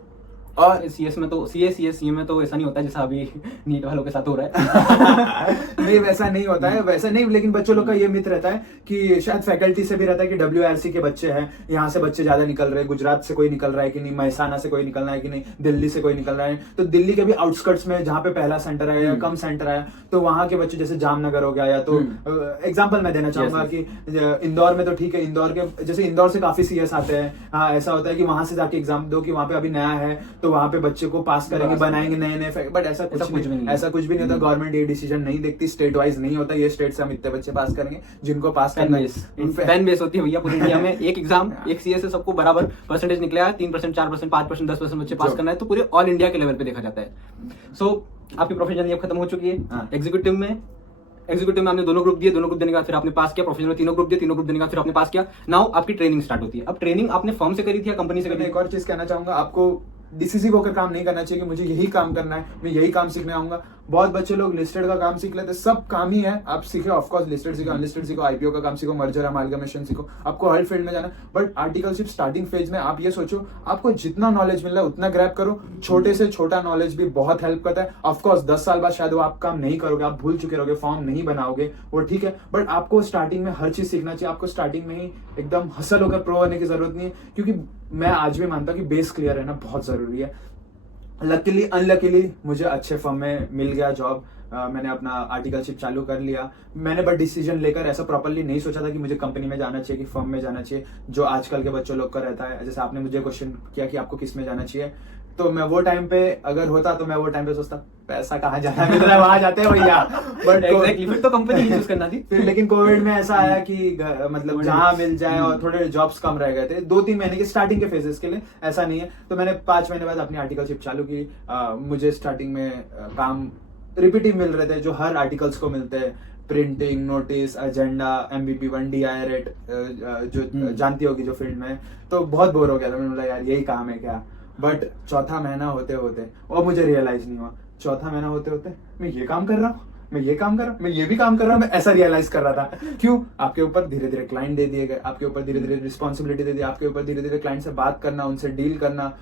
और सीएस में तो सीए में तो ऐसा नहीं होता जैसा अभी नीट वालों के साथ हो रहा है नहीं, वैसा नहीं होता है, वैसा नहीं। लेकिन बच्चों लोग का ये मिथ रहता है कि शायद फैकल्टी से भी रहता है कि WRC के बच्चे हैं, यहाँ से बच्चे ज्यादा निकल रहे हैं, गुजरात से कोई निकल रहा है कि नहीं, महसाना से कोई निकलना है कि नहीं, दिल्ली से कोई निकल रहा है। तो दिल्ली के भी आउटस्कर्ट्स में जहाँ पे पहला सेंटर है या कम सेंटर है, तो वहाँ के बच्चे जैसे जामनगर हो गया, या तो एग्जाम्पल मैं देना चाहूंगा कि इंदौर में तो ठीक है, इंदौर के जैसे इंदौर से काफी सीएस आते हैं। हाँ, ऐसा होता है कि वहां से जाके एग्जाम दो कि वहाँ पे अभी नया है तो वहाँ पे बच्चे को पास करेंगे, बनाएंगे नए, बट ऐसा कुछ भी नहीं होता। गवर्नमेंट ये डिसीजन नहीं देखती, स्टेट वाइज नहीं होता, ये स्टेट से हम इतने बच्चे पास करेंगे जिनको पास करना है। फैन बेस होती है भैया पूरी इंडिया में। एक एग्जाम एक सीएस से सबको बराबर परसेंटेज निकला है, 3%, 4%, 5%, 10% बच्चे पास करना है, तो पूरे ऑल इंडिया के लेवल पे देखा जाता है। सो आपकी प्रोफेशनल जर्नी अब खत्म हो चुकी है। एग्जीक्यूटिव में आपने दोनों ग्रुप दिए, दोनों ग्रुप देने के बाद फिर आपने पास किया। प्रोफेशनल में तीनों ग्रुप दिए, तीनों ग्रुप देने के बाद फिर आपने पास किया। नाउ आपकी ट्रेनिंग स्टार्ट होती है। अब ट्रेनिंग आपने फर्म से करी थी या कंपनी से करी थी? एक और चीज कहना चाहूंगा, आपको डिसिसिव होकर काम नहीं करना चाहिए कि मुझे यही काम करना है, मैं यही काम सीखने आऊंगा। बहुत बच्चे लोग लिस्टेड का काम सीख लेते, सब काम ही है, आप सीखे ऑफकोर्स, लिस्टेड सीखो, अनलिस्टेड सीखो, आईपीओ का काम सीखो, मर्जर अमालगमेशन सीखो, आपको हर फील्ड में जाना। बट आर्टिकलशिप स्टार्टिंग फेज में आप ये सोचो, आपको जितना नॉलेज मिल रहा है उतना ग्रैब करो। छोटे से छोटा नॉलेज भी बहुत हेल्प करता है। ऑफकोर्स 10 साल बाद शायद वो आप काम नहीं करोगे, आप भूल चुके रहोगे, फॉर्म नहीं बनाओगे, वो ठीक है, बट आपको स्टार्टिंग में हर चीज सीखना चाहिए। आपको स्टार्टिंग में ही एकदम हसल होकर प्रो होने की जरूरत नहीं है, क्योंकि मैं आज भी मानता हूँ कि बेस क्लियर रहना बहुत जरूरी है। लकीली अनलकीली मुझे अच्छे फर्म में मिल गया जॉब, मैंने अपना आर्टिकलशिप चालू कर लिया। मैंने बट डिसीजन लेकर ऐसा प्रॉपर्ली नहीं सोचा था कि मुझे कंपनी में जाना चाहिए कि फर्म में जाना चाहिए, जो आजकल के बच्चों लोग का रहता है। जैसे आपने मुझे क्वेश्चन किया कि आपको किस में जाना चाहिए, तो मैं वो टाइम पे अगर होता तो मैं वो टाइम पे सोचता पैसा कहाँ जाना है, वहां जाते हैं भैया। बट एग्जैक्टली, फिर तो कंपनी ही चूज करना थी। फिर लेकिन कोविड में ऐसा आया कि मतलब जहाँ मिल जाए, और थोड़े जॉब्स कम रह गए थे 2-3 महीने के स्टार्टिंग के फेजेस के लिए, ऐसा नहीं है। तो मैंने 5 महीने बाद अपनी आर्टिकलशिप चालू की। मुझे स्टार्टिंग में काम रिपीटिव मिल रहे थे जो हर आर्टिकल्स को मिलते हैं, printing, notice, agenda, MVP1, DI rate, जो जानती होगी जो फील्ड में, तो बहुत बोर हो गया था। मैंने बोला यार यही काम है क्या। बट चौथा महीना होते होते, और मुझे रियलाइज नहीं हुआ, चौथा महीना होते होते मैं ये काम कर रहा हूँ, मैं ये काम कर रहा हूँ, मैं ये भी काम कर रहा हूँ, मैं ऐसा रियलाइज कर रहा था। क्यों? आपके ऊपर धीरे धीरे क्लाइंट दे दिए गए, आपके ऊपर धीरे धीरे रिस्पॉन्सिबिलिटी दे दी, आपके ऊपर धीरे धीरे क्लाइंट से बात करना, उनसे डील करना,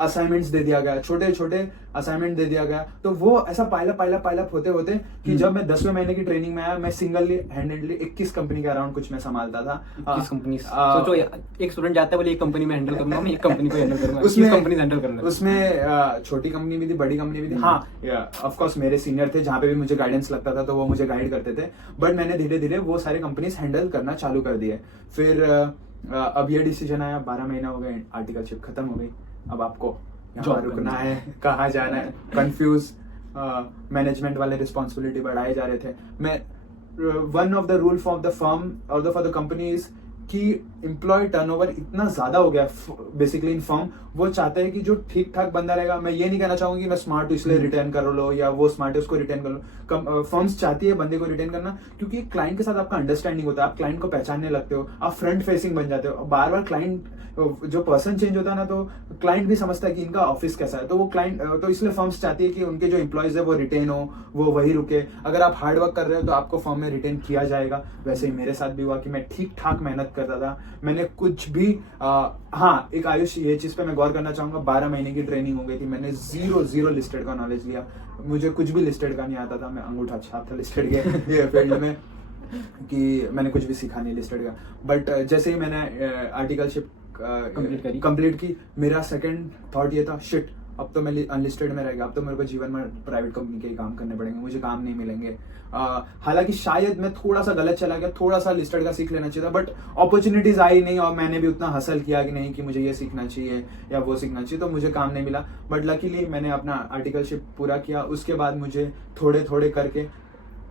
असाइनमेंट्स दे दिया गया, छोटे छोटे असाइनमेंट दे दिया गया। तो वो ऐसा पाइलअप होते होते कि जब मैं 10वें महीने की ट्रेनिंग में आया, मैं सिंगली हैंडेडली 21 कंपनी के अराउंड कुछ मैं संभालता था। 21 कंपनी, सोचो एक स्टूडेंट जाता है बोले एक कंपनी में हैंडल करूंगा, मैं एक कंपनी को हैंडल करूंगा, उसमें कंपनी हैंडल करना। उसमें छोटी कंपनी भी थी, बड़ी कंपनी भी थी। हाँ, ऑफ कोर्स मेरे सीनियर थे, जहाँ पे भी मुझे गाइडेंस लगता था तो वो मुझे गाइड करते थे। बट मैंने धीरे धीरे वो सारी कंपनीज हैंडल करना चालू कर दिए। फिर अब ये डिसीजन आया, 12 महीना हो गए, आर्टिकलशिप खत्म हो गई, अब आपको यहाँ रुकना है, कहाँ जाना है, कंफ्यूज। मैनेजमेंट वाले रिस्पॉन्सिबिलिटी बढ़ाए जा रहे थे। मैं one of the rule for the firm और फॉर द कंपनी इज कि एम्प्लॉय टर्नओवर इतना ज्यादा हो गया बेसिकली इन फर्म, वो चाहते हैं कि जो ठीक ठाक बंदा रहेगा। मैं ये नहीं कहना चाहूंगा कि मैं स्मार्ट हूँ इसलिए रिटर्न कर लो, या वो स्मार्ट है उसको रिटर्न कर लो। फर्म्स चाहती है बंदे को रिटर्न करना, क्योंकि क्लाइंट के साथ आपका अंडरस्टैंडिंग होता है, आप क्लाइंट को पहचानने लगते हो, आप फ्रंट फेसिंग बन जाते हो। बार बार क्लाइंट जो पर्सन चेंज होता है ना, तो क्लाइंट भी समझता है कि इनका ऑफिस कैसा है, तो वो क्लाइंट, तो इसलिए फर्म्स चाहती है कि उनके जो एम्प्लॉयज है वो रिटेन हो, वो वही रुके। अगर आप हार्ड वर्क कर रहे हो तो आपको फर्म में रिटेन किया जाएगा। वैसे ही मेरे साथ भी हुआ कि मैं ठीक ठाक मेहनत करता था, मैंने कुछ भी हाँ, एक आयुष ये चीज पे मैं गौर करना चाहूंगा, 12 महीने की ट्रेनिंग हो गई थी, मैंने जीरो लिस्टेड का नॉलेज लिया। मुझे कुछ भी लिस्टेड का नहीं आता था, मैं अंगूठा छाप था लिस्टेड के फील्ड में, कि मैंने कुछ भी सीखा नहीं लिस्टेड का। बट जैसे ही मैंने आर्टिकलशिप कंप्लीट की, मेरा सेकंड थॉट ये था, शिट अब तो मैं अनलिस्टेड में रह गया, अब तो मेरे को जीवन में प्राइवेट कंपनी के ही काम करने पड़ेंगे, मुझे काम नहीं मिलेंगे। हालांकि शायद मैं थोड़ा सा गलत चला गया, थोड़ा सा लिस्टेड का सीख लेना चाहिए था, बट अपॉर्चुनिटीज आई नहीं, और मैंने भी उतना हसल किया कि नहीं कि मुझे ये सीखना चाहिए या वो सीखना चाहिए, तो मुझे काम नहीं मिला। बट लकीली मैंने अपना आर्टिकलशिप पूरा किया, उसके बाद मुझे थोड़े थोड़े करके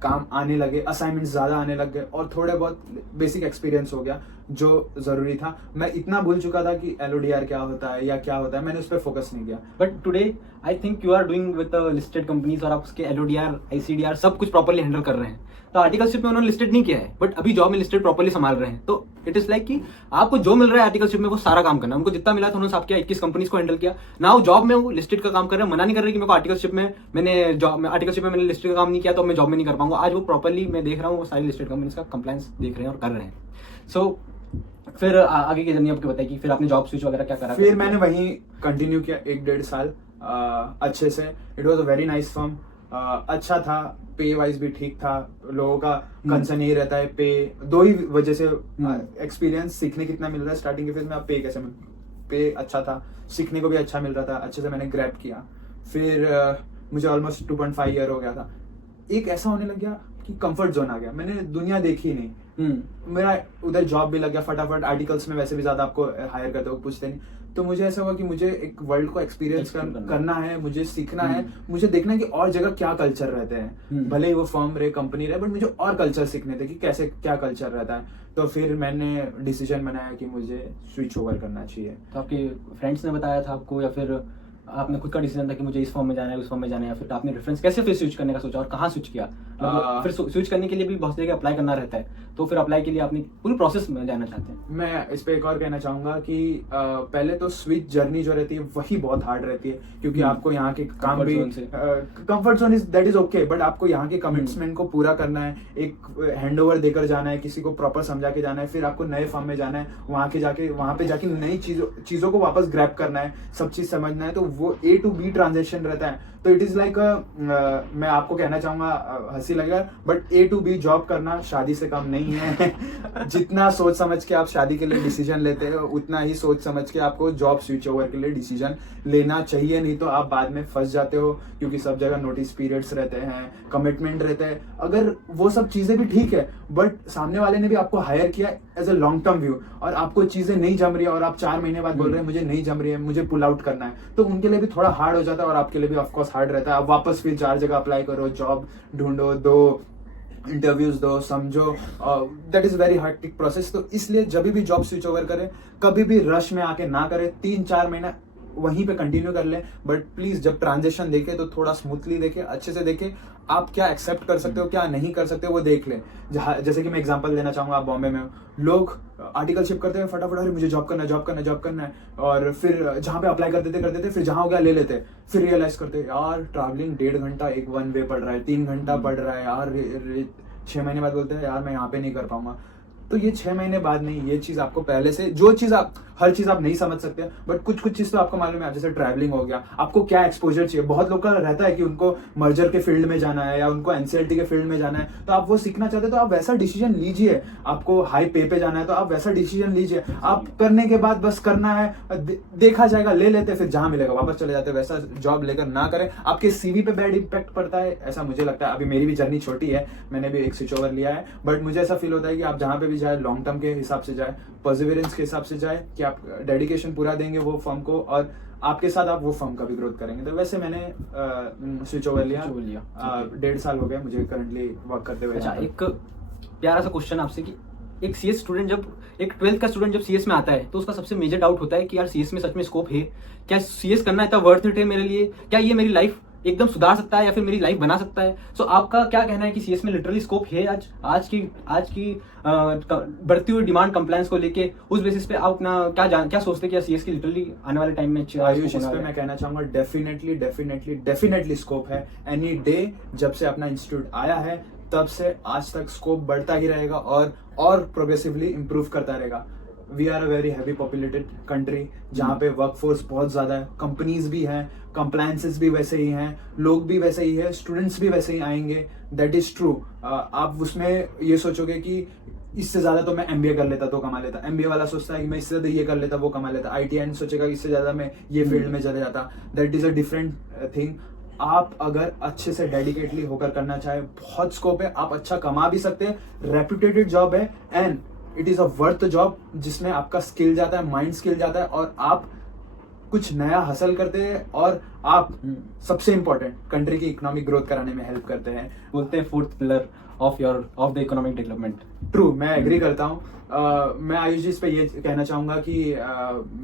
काम आने लगे, असाइनमेंट ज्यादा आने लग गए, और थोड़े बहुत बेसिक एक्सपीरियंस हो गया जो जरूरी था। मैं इतना भूल चुका था कि LODR क्या होता है या क्या होता है, मैंने उस पर फोकस नहीं किया। But today I think you are doing with listed companies, और आप उसके LODR, ICDR सब कुछ प्रॉपर्ली हैंडल कर रहे हैं। तो आर्टिकलशिप में उन्होंने लिस्टेड नहीं किया है, बट अभी जॉब में लिस्टेड प्रॉपर्ली संभाल रहे हैं। तो इट इज लाइक कि आपको जो मिल रहा है आर्टिकलशिप में वो सारा काम करना है। उनको जितना मिला था उन्होंने सब किया, 21 कंपनीज को हैंडल किया। नाउ जॉब में वो लिस्टेड का काम कर रहे हैं, मना नहीं कर रहे कि मेरे को आर्टिकलशिप में मैंने लिस्टेड का काम नहीं किया तो मैं जॉब में नहीं कर पाऊंगा। आज वो प्रॉपर्ली मैं देख रहा हूँ, वो सारी लिस्टेड कंपनीज का कंप्लायंस देख रहे हैं और कर रहे हैं। सो फिर आगे की जर्नी आपको बताइए कि फिर आपने जॉब स्विच वगैरह क्या करा? फिर मैंने वहीं कंटिन्यू किया 1-1.5 साल अच्छे से। It was a very nice firm, अच्छा था, पे वाइज भी ठीक था, लोगों का कंसर्न यही रहता है पे, दो ही वजह से एक्सपीरियंस, सीखने कितना मिल रहा है स्टार्टिंग के फेज में, आप पे कैसे मिल, पे अच्छा था, सीखने को भी अच्छा मिल रहा था, अच्छे से मैंने ग्रैब किया। फिर मुझे ऑलमोस्ट 2.5 ईयर हो गया था। एक ऐसा होने लग गया कि कंफर्ट जोन आ गया, मैंने दुनिया देखी नहीं, मेरा उधर जॉब भी लग गया फटाफट। आर्टिकल्स में वैसे भी ज्यादा आपको हायर करते हो, पूछते नहीं, तो मुझे ऐसा हुआ कि मुझे एक वर्ल्ड को एक्सपीरियंस करना है, मुझे सीखना है, मुझे देखना है कि और जगह क्या कल्चर रहते हैं, भले ही वो फर्म रहे, कंपनी रहे, बट मुझे और कल्चर सीखने थे कि कैसे क्या कल्चर रहता है। तो फिर मैंने डिसीजन बनाया कि मुझे स्विच ओवर करना चाहिए। तो आपके फ्रेंड्स ने बताया था आपको, या फिर आपने खुद का डिसीजन था कि मुझे इस फॉर्म में जाना है, उस फॉर्म में जाना है, या फिर आपने रेफरेंस कैसे फिर स्विच करने का सोचा और कहाँ स्विच किया? मतलब फिर स्विच करने के लिए भी बहुत जगह अप्लाई करना रहता है, तो फिर अप्लाई के लिए अपनी पूरी प्रोसेस में जानना चाहते हैं। मैं इस पे एक और कहना चाहूंगा कि पहले तो स्विच जर्नी जो रहती है वही बहुत हार्ड रहती है, क्योंकि आपको यहाँ के काम Comfort भी zone से। Comfort zone is that is okay, but आपको यहाँ के कमिटमेंट को पूरा करना है, एक हैंडओवर देकर जाना है, किसी को प्रॉपर समझा के जाना है, फिर आपको नए फॉर्म में जाना है, वहां पे जाके नई चीजों को वापस ग्रैब करना है, सब चीज समझना है, तो वो A to B ट्रांजेक्शन रहता है। तो इट इज लाइक मैं आपको कहना चाहूंगा, हंसी लगेगा, but A to B job करना शादी से कम नहीं है। जितना सोच समझ के आप शादी के लिए डिसीजन लेते हो, उतना ही सोच समझ के आपको जॉब स्विच ओवर के लिए डिसीजन लेना चाहिए, नहीं तो आप बाद में फंस जाते हो, क्योंकि सब जगह नोटिस पीरियड्स रहते हैं, कमिटमेंट रहते हैं। अगर वो सब चीजें भी ठीक है, बट सामने वाले ने भी आपको हायर किया as a long term view, और आपको चीजें नहीं जम रही है और आप 4 महीने बाद बोल रहे हैं मुझे नहीं जम रही है, मुझे पुल आउट करना है, तो उनके लिए भी थोड़ा हार्ड हो जाता है और आपके लिए भी ऑफकोर्स हार्ड रहता है। आप वापस फिर 4 जगह अप्लाई करो, जॉब ढूंढो, 2 इंटरव्यूज दो, समझो, दैट इज वेरी हार्टिक प्रोसेस। तो इसलिए जब भी जॉब स्विच ओवर करें, कभी भी रश में आके ना करें, 3-4 महीना वहीं पे कंटिन्यू कर लें, बट प्लीज जब ट्रांजेक्शन देखे तो थोड़ा स्मूथली देखे, अच्छे से देखे, आप क्या एक्सेप्ट कर सकते हो, क्या नहीं कर सकते हो, वो देख लें। जैसे कि मैं एग्जांपल देना चाहूंगा, आप बॉम्बे में हो, लोग आर्टिकलशिप करते हैं फटाफट, अरे मुझे जॉब करना है, और फिर जहां पे अप्लाई करते थे, फिर जहां हो गया ले लेते, फिर रियलाइज करते यार ट्रैवलिंग 1.5 घंटा एक 1 वे पड़ रहा है, 3 घंटा पड़ रहा है यार, 6 महीने बाद बोलते हैं यार मैं यहाँ पे नहीं कर पाऊंगा। तो ये 6 महीने बाद नहीं, ये चीज आपको पहले से, जो चीज आप, हर चीज आप नहीं समझ सकते, बट कुछ चीज तो आपको मालूम है। जैसे ट्रैवलिंग हो गया, आपको क्या एक्सपोजर चाहिए। बहुत लोग का रहता है कि उनको मर्जर के फील्ड में जाना है या उनको एनसीएलटी के फील्ड में जाना है, तो आप वो सीखना चाहते हैं तो आप वैसा डिसीजन लीजिए। आपको हाई पे पे जाना है तो आप वैसा डिसीजन लीजिए। आप करने के बाद बस करना है, देखा जाएगा, ले लेते, फिर जहां मिलेगा वापस चले जाते। वैसा जॉब लेकर ना करें, आपके सीवी पे बैड इंपैक्ट पड़ता है, ऐसा मुझे लगता है। अभी मेरी भी जर्नी छोटी है, मैंने भी एक स्विच ओवर लिया है, बट मुझे ऐसा फील होता है कि आप जहां पे भी जाए, लॉन्ग टर्म के हिसाब से जाए, परसिवियरेंस के हिसाब से जाए, कि आप डेडिकेशन पूरा देंगे वो फर्म को, और आपके साथ आप वो फर्म का भी ग्रोथ करेंगे। तो वैसे मैंने स्विच ओवर लिया, 1.5 साल हो गए मुझे करंटली वर्क करते हुए। अच्छा, एक प्यारा सा क्वेश्चन आपसे कि एक सीएस स्टूडेंट जब, एक 12th का स्टूडेंट जब सीएस में आता है, तो उसका सबसे मेजर डाउट होता है कि यार सीएस में सच में स्कोप है क्या, सीएस करना इतना वर्थ इट है मेरे लिए, क्या ये मेरी लाइफ एकदम सुधार सकता है या फिर मेरी लाइफ बना सकता है? सो आपका क्या कहना है कि सीएस में लिटरली स्कोप है आज की बढ़ती हुई डिमांड कंप्लायंस को लेके, उस बेसिस पे आप अपना क्या सोचते हैं कि सीएस की लिटरली आने वाले टाइम में आयुष, इस पे मैं कहना चाहूंगा डेफिनेटली स्कोप है। एनी डे जब से अपना इंस्टीट्यूट आया है तब से आज तक स्कोप बढ़ता ही रहेगा और प्रोग्रेसिवली इंप्रूव करता रहेगा। We are a very heavy populated country, जहाँ पे वर्कफोर्स बहुत ज्यादा है, कंपनीज भी हैं, कंप्लायंसेस भी वैसे ही हैं, लोग भी वैसे ही है, स्टूडेंट्स भी वैसे ही आएंगे, दैट इज ट्रू। आप उसमें ये सोचोगे कि इससे ज्यादा तो मैं एमबीए कर लेता तो कमा लेता, एमबीए वाला सोचता है कि मैं इससे ज्यादा ये कर लेता वो कमा लेता, आईटीआई सोचेगा इससे ज्यादा मैं ये फील्ड में चले जाता, that is a different thing. आप अगर अच्छे से डेडिकेटली होकर करना चाहे, बहुत स्कोप है, आप अच्छा कमा भी सकते हैं, रेप्यूटेटेड जॉब है, and it is a worth job जिसमें आपका स्किल जाता है, माइंड स्किल जाता है, और आप कुछ नया हासिल करते हैं, और आप सबसे इंपॉर्टेंट कंट्री की इकोनॉमिक ग्रोथ कराने में हेल्प करते हैं। बोलते हैं 4th pillar of the economic development. True, मैं एग्री करता हूँ। मैं आयुष जी इस पे ये कहना चाहूंगा कि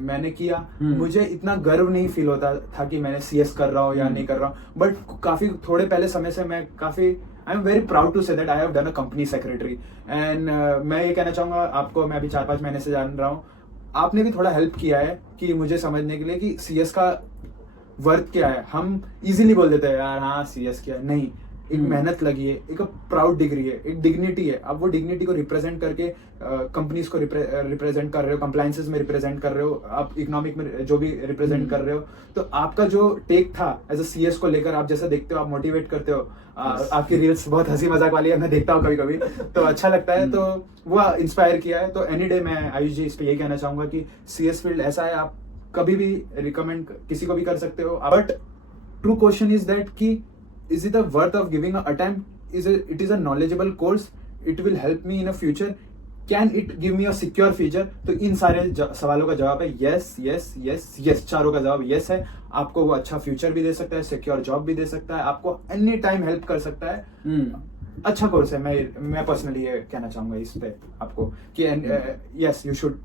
मैंने किया, मुझे इतना गर्व नहीं फील होता था कि मैंने सीएस कर रहा हूँ या नहीं कर रहा हूँ, बट काफी थोड़े पहले समय से मैं काफी I am very proud to say that I have done a company secretary. And मैं ये कहना चाहूंगा आपको, मैं अभी 4-5 महीने से जान रहा हूँ, आपने भी थोड़ा हेल्प किया है कि मुझे समझने के लिए कि सीएस का वर्थ क्या है। हम इजीली बोल देते हैं यार हाँ सीएस किया, नहीं, एक मेहनत लगी है, एक प्राउड डिग्री है, एक डिग्निटी है। अब वो डिग्निटी को रिप्रेजेंट करके कंपनीज को रिप्रेजेंट कर रहे हो, कंप्लायंसेस में रिप्रेजेंट कर रहे हो, आप इकोनॉमिक में जो भी रिप्रेजेंट कर रहे हो, तो आपका जो टेक था एज अ सीएस को लेकर, आप जैसा देखते हो, आप मोटिवेट करते हो, आपकी रील्स बहुत हंसी मजाक वाली है, मैं देखता हूँ कभी कभी, तो अच्छा लगता है, तो वो इंस्पायर किया है। तो एनी डे मैं आयुष जी इस पे ये कहना चाहूंगा कि सीएस फील्ड ऐसा है, आप कभी भी रिकमेंड किसी को भी कर सकते हो, but true question is that कि is it a worth of giving a attempt? It is a knowledgeable course, it will help me in a future, can it give me a secure future? तो इन सारे सवालों का जवाब है yes yes yes yes, चारों का जवाब yes है। आपको वो अच्छा फ्यूचर भी दे सकता है, सिक्योर जॉब भी दे सकता है, आपको एनी टाइम हेल्प कर सकता है। अच्छा कोर्स है। मैं पर्सनली ये कहना चाहूंगा इस पे आपको कि yes you should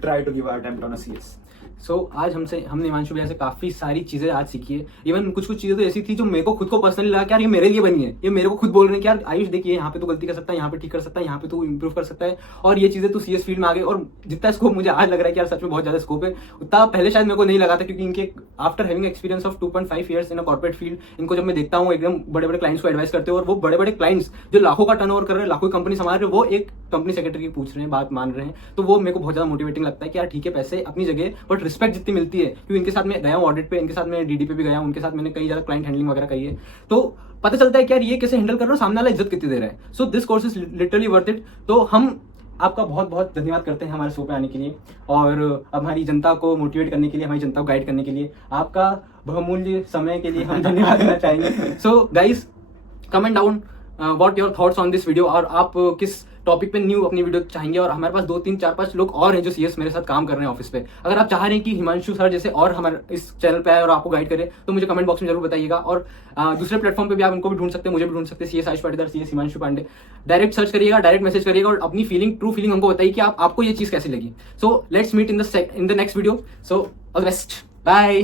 try to give a attempt on a CS. So आज हमने हिमांशु भैया से काफी सारी चीजें आज सीखी है। इवन कुछ चीजें तो ऐसी थी जो मेरे को खुद को पर्सनली लगा कि यार ये मेरे लिए बनी है, ये मेरे को खुद बोल रहे हैं कि यार आयुष देखिए यहाँ पे तो गलती कर सकता है, यहाँ पे ठीक कर सकता है, यहाँ पे तो इंप्रूव कर सकता है, और ये चीजें तो सीएस फील्ड में आ गई। और जितना स्कोप मुझे आज लग रहा है कि यार सच में बहुत ज्यादा स्कोप है, उतना पहले शायद मेरे को नहीं लगा था, क्योंकि इनके after having experience of 2.5 years in a corporate field, इनको जब मैं देखता हूँ एकदम बड़े बड़े क्लाइंट्स को एडवाइस करते हैं, और वो बड़े बड़े क्लाइंट्स जो लाखों का टर्नओवर कर रहे हैं, लाखों की कंपनी संभाल रहे हैं, वो एक कंपनी सेक्रेटरी की पूछ रहे हैं, बात मान रहे हैं, तो वो मेरे को बहुत ज्यादा मोटिवेटिंग लगता है कि यार ठीक है, पैसे अपनी जगह, बट रिस्पेक्ट जितनी मिलती है, क्योंकि इनके साथ मैं गया हूँ ऑडिट पे, इनके साथ मैं डीडी पे भी गया हूँ, उनके साथ मैंने कई ज्यादा क्लाइंट हैंडलिंग वगैरह करी है, तो पता चलता है कि यार ये कैसे हैंडल कर रहा है, सामने वाला इज्जत कितनी दे रहा है। So this course is literally worth it. तो हम आपका बहुत बहुत धन्यवाद करते हैं हमारे शो पे आने के लिए, और हमारी जनता को मोटिवेट करने के लिए, हमारी जनता को गाइड करने के लिए, आपका बहुमूल्य समय के लिए हम धन्यवाद देना चाहेंगे। So guys, comment down what your thoughts on this video, और आप किस टॉपिक पे न्यू अपनी वीडियो चाहेंगे। और हमारे पास 2 3 4 5 लोग और हैं जो सीएस मेरे साथ काम कर रहे हैं ऑफिस पे। अगर आप चाह रहे हैं कि हिमांशु सर जैसे और हमारे इस चैनल पे आए और आपको गाइड करे, तो मुझे कमेंट बॉक्स में जरूर बताइएगा। और दूसरे प्लेटफॉर्म पे भी आप इनको भी ढूंढ सकते हैं, मुझे भी ढूंढ सकते हैं, CS Ayush Patidar, CS Himanshu Pandey, direct search करिएगा, डायरेक्ट मैसेज करिएगा, और अपनी फीलिंग, ट्रू फीलिंग हमको बताइए कि आपको ये चीज कैसी लगी। So let's meet in the next video. So all the best, bye.